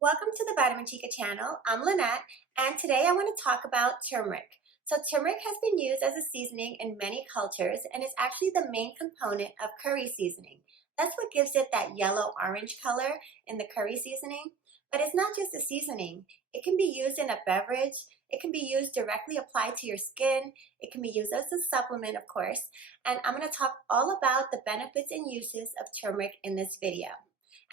Welcome to the Vitamin Chica channel. I'm Lynette, and today I want to talk about turmeric. So turmeric has been used as a seasoning in many cultures, and it's actually the main component of curry seasoning. That's what gives it that yellow-orange color in the curry seasoning. But it's not just a seasoning. It can be used in a beverage. It can be used directly applied to your skin. It can be used as a supplement, of course. And I'm going to talk all about the benefits and uses of turmeric in this video.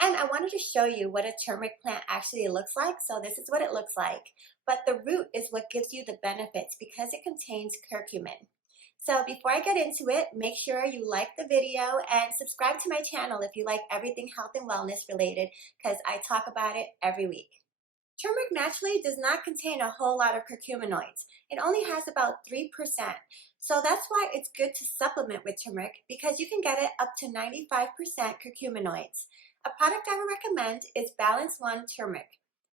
And I wanted to show you what a turmeric plant actually looks like. So this is what it looks like. But the root is what gives you the benefits because it contains curcumin. So before I get into it, make sure you like the video and subscribe to my channel if you like everything health and wellness related because I talk about it every week. Turmeric naturally does not contain a whole lot of curcuminoids. It only has about 3%. So that's why it's good to supplement with turmeric because you can get it up to 95% curcuminoids. A product I would recommend is Balance One Turmeric.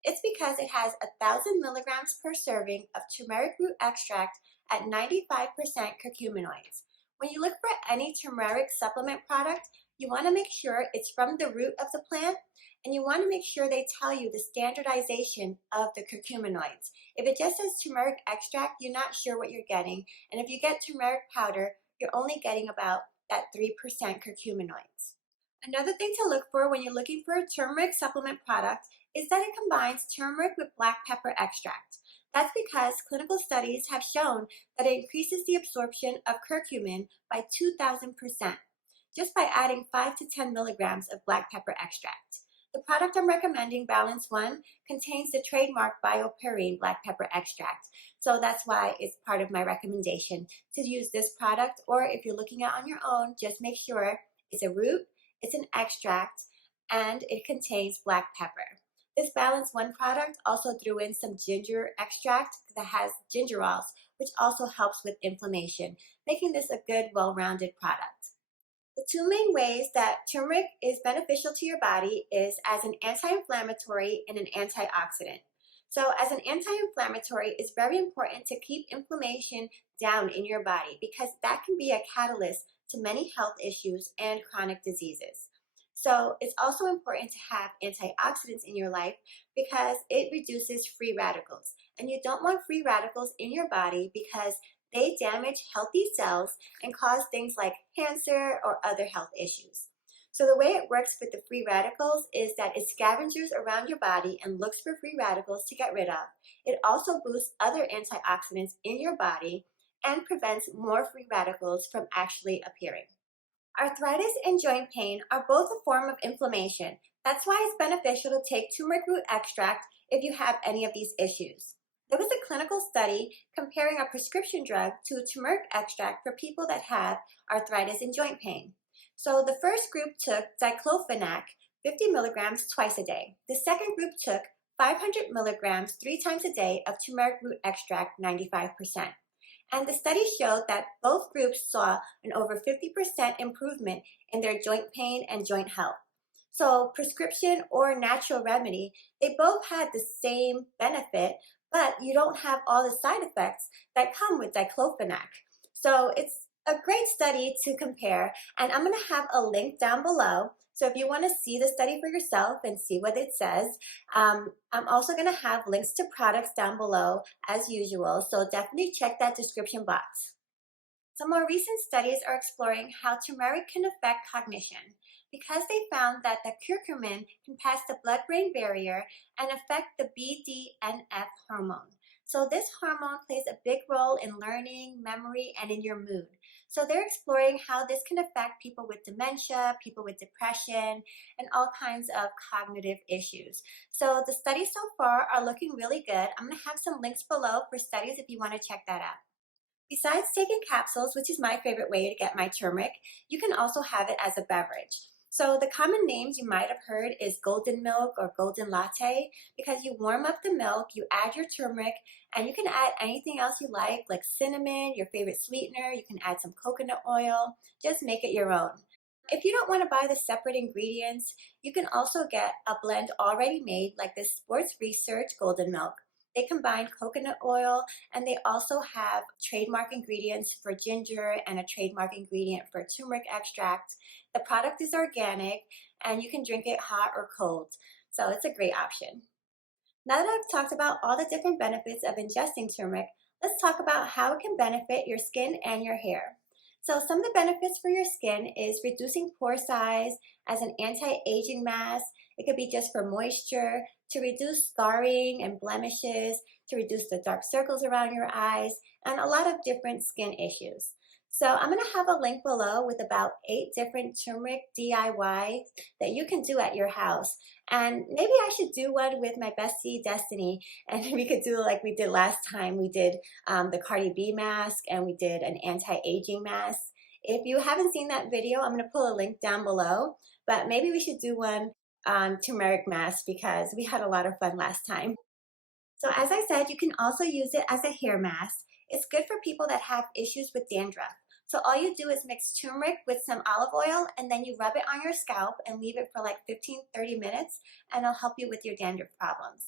It's because it has 1,000 milligrams per serving of turmeric root extract at 95% curcuminoids. When you look for any turmeric supplement product, you want to make sure it's from the root of the plant, and you want to make sure they tell you the standardization of the curcuminoids. If it just says turmeric extract, you're not sure what you're getting, and if you get turmeric powder, you're only getting about that 3% curcuminoids. Another thing to look for when you're looking for a turmeric supplement product is that it combines turmeric with black pepper extract. That's because clinical studies have shown that it increases the absorption of curcumin by 2,000% just by adding 5 to 10 milligrams of black pepper extract. The product I'm recommending, Balance One, contains the trademark bioperine black pepper extract. So that's why it's part of my recommendation to use this product, or if you're looking at it on your own, just make sure it's a root, it's an extract, and it contains black pepper. This Balance One product also threw in some ginger extract that has gingerols, which also helps with inflammation, making this a good, well-rounded product. The two main ways that turmeric is beneficial to your body is as an anti-inflammatory and an antioxidant. So as an anti-inflammatory, it's very important to keep inflammation down in your body because that can be a catalyst to many health issues and chronic diseases. So it's also important to have antioxidants in your life because it reduces free radicals. And you don't want free radicals in your body because they damage healthy cells and cause things like cancer or other health issues. So the way it works with the free radicals is that it scavenges around your body and looks for free radicals to get rid of. It also boosts other antioxidants in your body and prevents more free radicals from actually appearing. Arthritis and joint pain are both a form of inflammation. That's why it's beneficial to take turmeric root extract if you have any of these issues. There was a clinical study comparing a prescription drug to a turmeric extract for people that have arthritis and joint pain. So the first group took diclofenac, 50 milligrams twice a day. The second group took 500 milligrams 3 times a day of turmeric root extract, 95%. And the study showed that both groups saw an over 50% improvement in their joint pain and joint health. So prescription or natural remedy, they both had the same benefit, but you don't have all the side effects that come with diclofenac. So it's a great study to compare, and I'm going to have a link down below. So if you want to see the study for yourself and see what it says, I'm also going to have links to products down below as usual. So definitely check that description box. Some more recent studies are exploring how turmeric can affect cognition because they found that the curcumin can pass the blood-brain barrier and affect the BDNF hormone. So this hormone plays a big role in learning, memory, and in your mood. So they're exploring how this can affect people with dementia, people with depression, and all kinds of cognitive issues. So the studies so far are looking really good. I'm going to have some links below for studies if you want to check that out. Besides taking capsules, which is my favorite way to get my turmeric, you can also have it as a beverage. So the common names you might have heard is golden milk or golden latte because you warm up the milk, you add your turmeric, and you can add anything else you like cinnamon, your favorite sweetener. You can add some coconut oil. Just make it your own. If you don't want to buy the separate ingredients, you can also get a blend already made like this Sports Research Golden Milk. They combine coconut oil and they also have trademark ingredients for ginger and a trademark ingredient for turmeric extract. The product is organic and you can drink it hot or cold. So it's a great option. Now that I've talked about all the different benefits of ingesting turmeric, let's talk about how it can benefit your skin and your hair. So some of the benefits for your skin is reducing pore size as an anti-aging mask. It could be just for moisture, to reduce scarring and blemishes, to reduce the dark circles around your eyes, and a lot of different skin issues. So I'm going to have a link below with about 8 different turmeric DIYs that you can do at your house. And maybe I should do one with my bestie Destiny, and we could do like we did last time. We did the Cardi B mask, and we did an anti-aging mask. If you haven't seen that video, I'm going to pull a link down below. But maybe we should do one turmeric mask because we had a lot of fun last time. So as I said, you can also use it as a hair mask. It's good for people that have issues with dandruff. So all you do is mix turmeric with some olive oil and then you rub it on your scalp and leave it for like 15-30 minutes and it'll help you with your dandruff problems.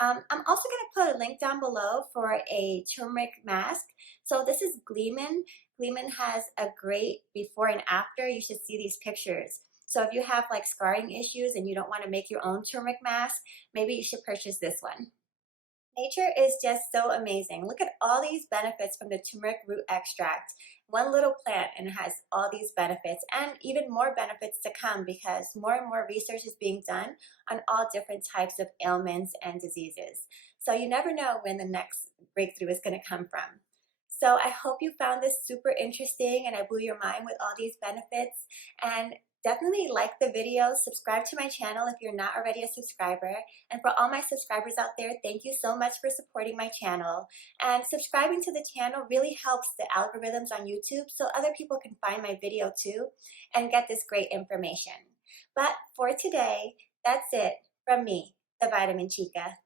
I'm also going to put a link down below for a turmeric mask. So this is Gleeman. Gleeman has a great before and after. You should see these pictures. So if you have like scarring issues and you don't want to make your own turmeric mask, maybe you should purchase this one. Nature is just so amazing. Look at all these benefits from the turmeric root extract. One little plant and it has all these benefits and even more benefits to come because more and more research is being done on all different types of ailments and diseases. So you never know when the next breakthrough is going to come from. So I hope you found this super interesting and I blew your mind with all these benefits. And definitely like the video, subscribe to my channel if you're not already a subscriber. And for all my subscribers out there, thank you so much for supporting my channel. And subscribing to the channel really helps the algorithms on YouTube so other people can find my video too and get this great information. But for today, that's it from me, the Vitamin Chica.